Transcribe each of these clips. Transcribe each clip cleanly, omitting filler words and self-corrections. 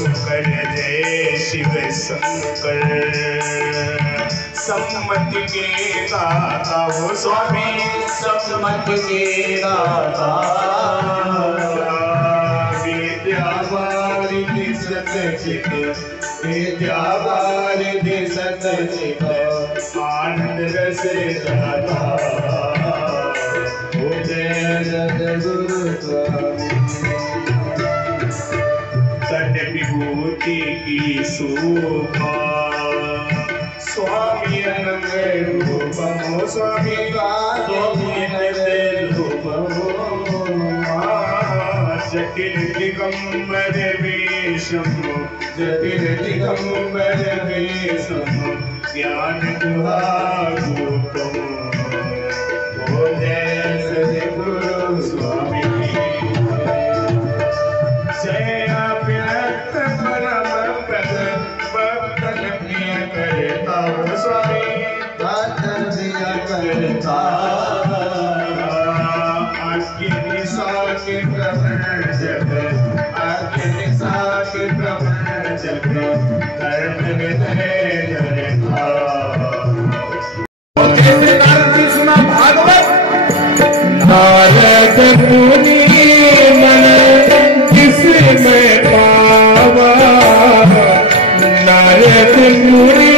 शंकर जय शिव शंकर। सम्मत के दाता हो स्वामी, सम्मत के दाता। विद्यावारिधि सतचित, विद्यावारिधि सतचित, आनंद रस दाता। जय सद्गुरु तट विभूति की शोभा, स्वामी अनंत रूपमो, स्वामी अनंत रूपमो। जटिल दिगंबर वेशमो, जटिल दिगंबर वेशमो, ज्ञान गुहारूपमो। जय सद्गुरु स्वामी, जय अव्यक्त परम पद, भक्तन प्रिय करता हो स्वामी, भक्तन प्रिय करता। आज्ञा निशा के प्रवर्तक, आज्ञा निशा के प्रवर्तक, धर्म विजय करता। नारद मुनि मन जिसमें पावा, नारद मुनि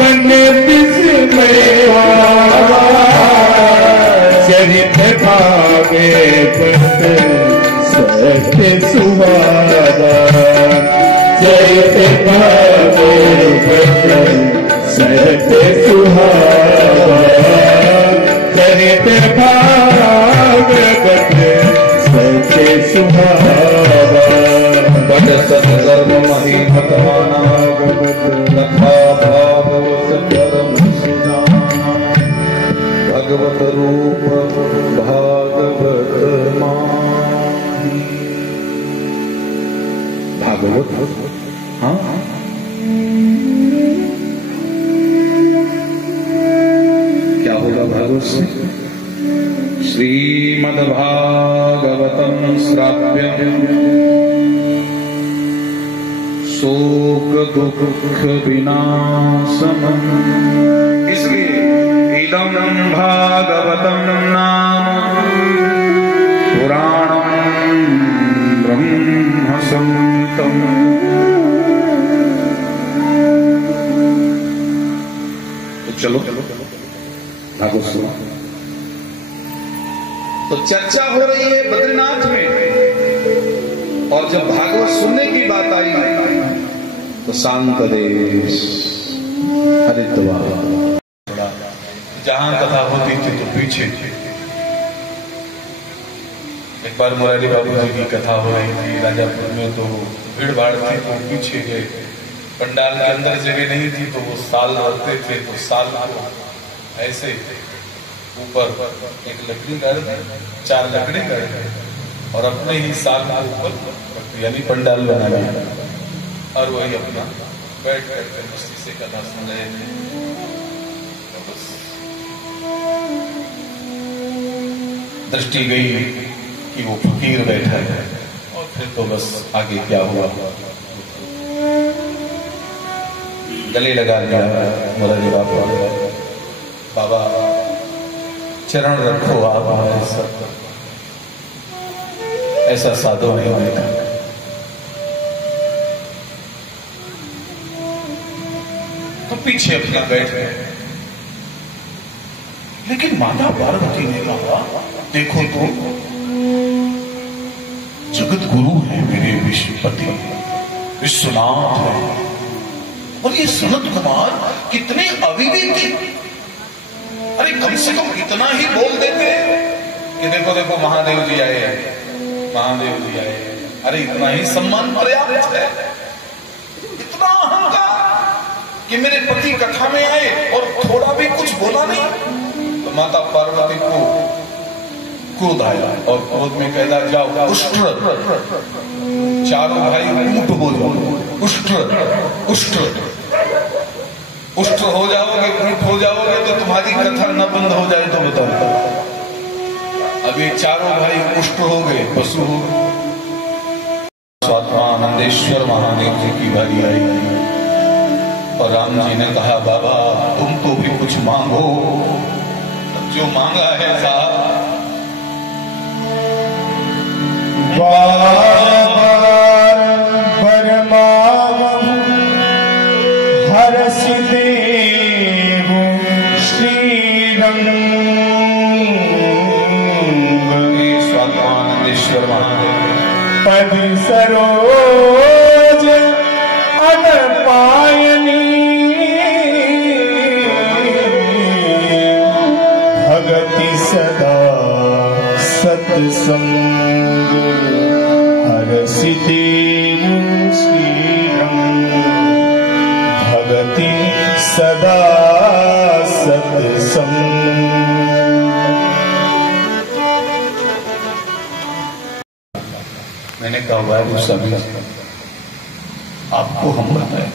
मन जिसमें पावा। चरित भावे पद सत्य सुहावा, चरित भावे पद सत्य सुहावा। चरित भागवत सत्य सुहावा। बड़ सत्कर्म महिमतवाना, लखा भागवत परम सुजाना। भगवत रूप भागवत माही। भागवत, हाँ क्या होगा भागवत से? श्रीमद्भागवतम श्राव्यम शोक दुख विनाशनम। इसलिए इदं भागवतम नाम पुराणं ब्रह्म संहितम। तो चलो भागवत सुनो। तो चर्चा हो रही है बद्रीनाथ में, और जब भागवत सुनने की बात आई तो शांत देश हरिद्वार, जहां कथा होती थी तो पीछे। एक बार मुरारी बाबू जी की कथा हो रही थी राजापुर में, तो भीड़ भाड़ थी तो पीछे गए। पंडाल के अंदर जगह नहीं थी तो वो साल रखते थे, तो साल ऐसे ऊपर एक लकड़ी गाड़, 4 लकड़ी गाड़ और अपने ही साल के ऊपर यानी पंडाल बना लिया, और वही अपना बैठ करके मस्ती से कथा सुन रहे थे। दृष्टि गई कि वो फकीर बैठा है, और फिर तो बस आगे क्या हुआ, गले लगा लिया मुरारी बाबू। बाबा चरण रखो आप हमारे सब, ऐसा साधु नहीं देखा। तो पीछे अपना बैठ गए, लेकिन माता पार्वती ने कहा देखो तो जगत गुरु है मेरे विश्वपति, विश्वनाथ है, और ये सनत कुमार कितने अविवेकी। अरे कम से कम इतना ही बोल देते कि देखो देखो महादेव जी आए, महादेव जी आए। अरे इतना ही सम्मान पर्याप्त है। इतना अहंकार कि मेरे पति कथा में आए और थोड़ा भी कुछ बोला नहीं। तो माता पार्वती को क्रोध आया, और क्रोध में कहला जाओ उष्ट्र, चारों भाई ऊंट बोलो, उष्ट्र उष्ट्र उष्ट्र हो जाओगे, ऊंट हो जाओगे तो तुम्हारी कथा न बंद हो जाए तो बताओ। अब ये चारों भाई उष्ट्र हो गए, पशु हो गए। स्वात्मानंदेश्वर महादेव जी की बारी आई और राम जी ने कहा बाबा तुम तो भी कुछ मांगो। तब जो मांगा है साहब हरसिदेव श्रीरंग स्वात्मानंदेश्वर महादेव पद सरोज अनपायनी भगति सदा सत्संग हरसिदेव श्रीरंग भगति सदा सत्संग। मैंने कहा हुआ है सभी आपको हम बताएं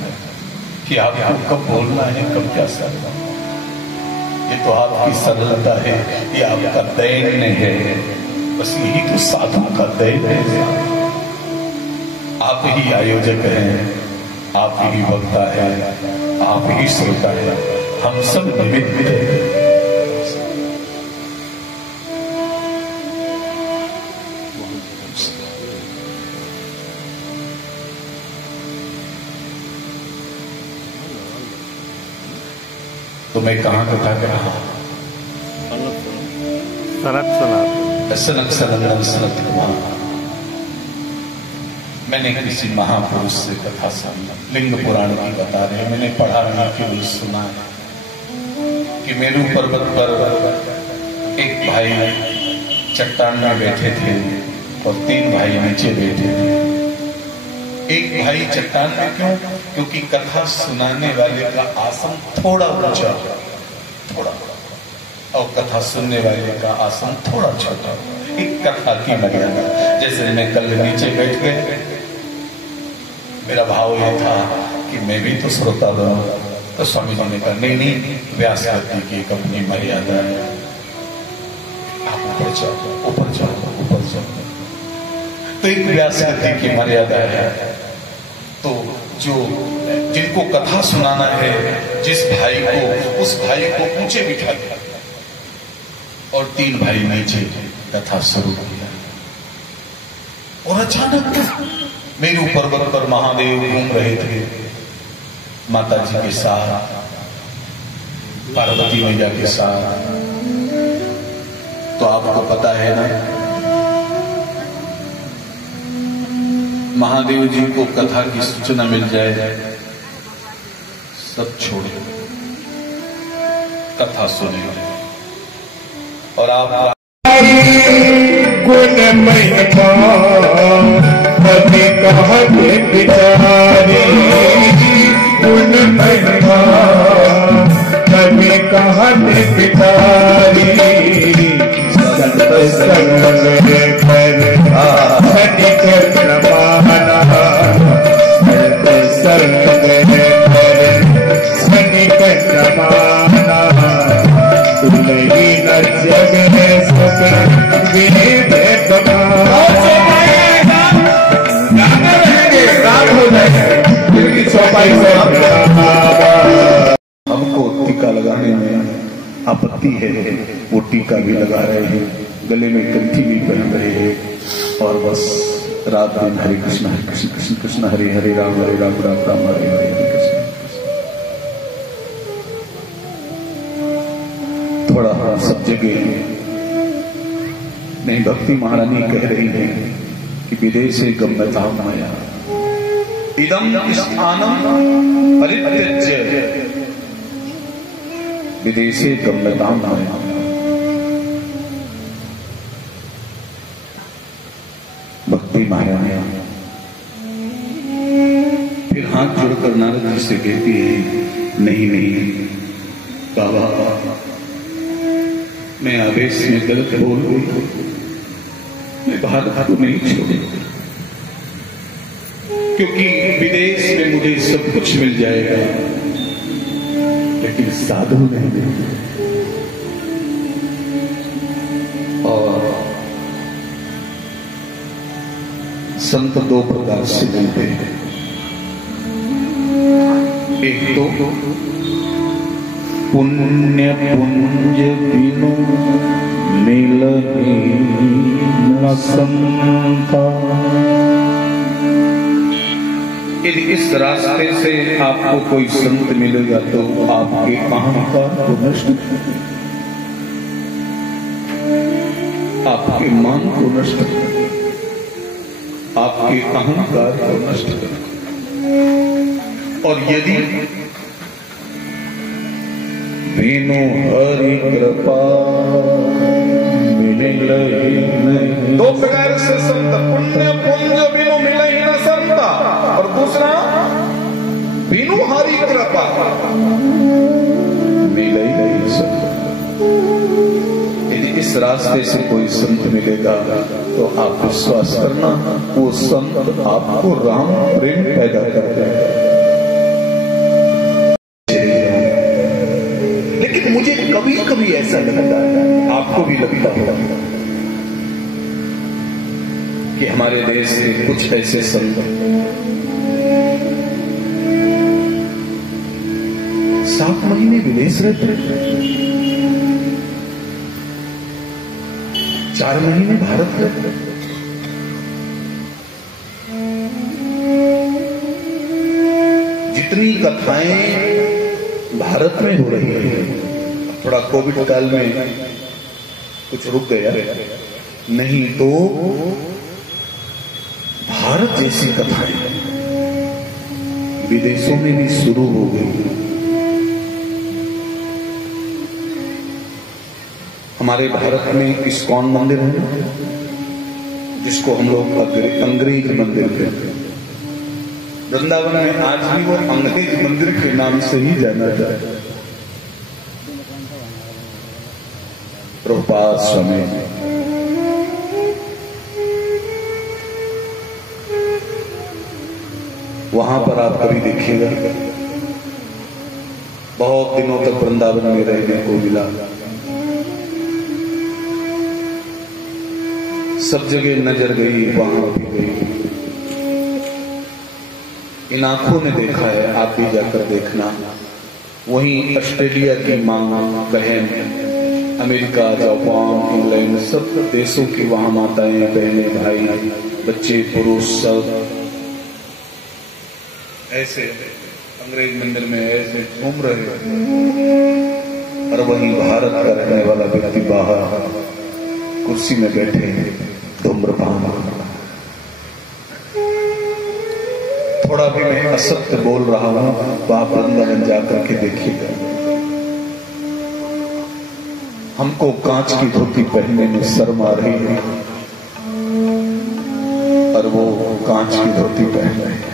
कि आपको कब बोलना है कब क्या करना है। ये तो आपकी सरलता है, ये आपका दैन्य है। बस यही तो साधु का दैन्य है। आप ही आयोजक हैं, आप ही वक्ता है, आप ही श्रोता है, हम सब निमित्त हैं। तो मैं कहां कथा कर रहा हूं? सनक सनंदन सनत कुमार। मैंने किसी महापुरुष से कथा सुनी, लिंग पुराण की बता रहे। मैंने पढ़ा नहीं केवल सुना है कि मेरू पर्वत पर एक भाई चट्टान में बैठे थे और 3 भाई नीचे बैठे थे। एक भाई चट्टान में क्यों? क्योंकि कथा सुनाने वाले का आसन थोड़ा ऊंचा, थोड़ा, और कथा सुनने वाले का आसन थोड़ा छोटा। एक कथा की मर्यादा। जैसे मैं कल नीचे बैठ गए, मेरा भाव यह था कि मैं भी तो श्रोता बनूं। तो स्वामी जी ने कहा नहीं नहीं, व्यास करती की एक अपनी मर्यादा है, आप ऊपर जाओ ऊपर जाओ ऊपर जाओ। तो एक व्यास करती की मर्यादा है। तो जो जिनको कथा सुनाना है, जिस भाई को, उस भाई को ऊंचे बिठा दिया और 3 भाई नीचे कथा शुरू किया। और अचानक मेरू पर्वत पर महादेव घूम रहे थे माता जी के साथ, पार्वती मैया के साथ। तो आपको पता है ना, महादेव जी को कथा की सूचना मिल जाए, सब छोड़े कथा सुने। और आप गुण महिमा कभी कहते बिचारे, गुण महिमा कभी कहते बिचारे। संत संग कर धनिक प्रमाना, संत संग कर धनिक प्रमाना। तुलही न जग में सुख विनित हमको टीका लगाने में आपत्ति है, वो टीका भी लगा रहे हैं, गले में कंठी भी पहन रहे हैं और बस रात दिन हरे कृष्ण कृष्ण कृष्ण हरे हरे राम राम राम हरे हरे कृष्ण। थोड़ा सब जगह नहीं, भक्ति महारानी कह रही है कि विदेशे गम्यतां मया इदं स्थानं परित्यज्य विदेशे गम्यतां मया। भक्ति महारानी फिर हाथ जोड़कर नारद जी से कहती है नहीं नहीं बाबा, मैं आवेश में गलत बोल गई, मैं भारत को नहीं छोड़ूंगी, क्योंकि विदेश में मुझे सब कुछ मिल जाएगा लेकिन साधु नहीं मिलेगा। और संत दो प्रकार से मिलते हैं। एक तो पुण्य पुंज बिनु मिलहि न संता। यदि इस रास्ते से आपको कोई संत मिलेगा तो आपके अहंकार को नष्ट, आपके मान को नष्ट, आपके अहंकार को नष्ट कर। और यदि बिनु हरि कृपा मिले नहीं। दो प्रकार से संत, पुण्य पुंज बिनु मिले ही न संता, और दूसरा बिनु हरि कृपा मिले ही संत। यदि इस रास्ते से कोई संत मिलेगा तो आप विश्वास करना, वो संत आपको राम प्रेम पैदा कर देगा। लेकिन मुझे कभी कभी ऐसा लगता है, आपको भी लगता होगा, कि हमारे देश के कुछ ऐसे संत 7 महीने विदेश रहते, 4 महीने भारत रहते। जितनी कथाएं भारत में हो रही है, थोड़ा कोविड काल में कुछ रुक गया, नहीं तो भारत जैसी कथाएं विदेशों में भी शुरू हो गई। हमारे भारत में इस्कॉन मंदिर है, जिसको हम लोग अंग्रेज मंदिर कहते हैं। वृंदावन में आज भी वो अंग्रेज मंदिर के नाम से ही जाना जाता है। प्रभुपाद स्वामी वहां पर आप कभी देखिएगा, बहुत दिनों तक वृंदावन में रहने को मिला। सब जगह नजर गई, वहां भी गई। इन आंखों ने देखा है, आप भी जाकर देखना। वहीं ऑस्ट्रेलिया की मां बहन, अमेरिका, जापान, इंग्लैंड, सब देशों की वहां माताएं, बहनें, भाई, बच्चे, पुरुष सब ऐसे अंग्रेज मंदिर में ऐसे घूम रहे हैं। और वहीं भारत का रहने वाला व्यक्ति बाहर कुर्सी में बैठे धूम्रपान। थोड़ा भी मैं असत्य बोल रहा हूं तो आप वृंदावन जाकर के देखिएगा। हमको कांच की धोती पहनने में शर्म आ रही है और वो कांच की धोती पहन रहे हैं।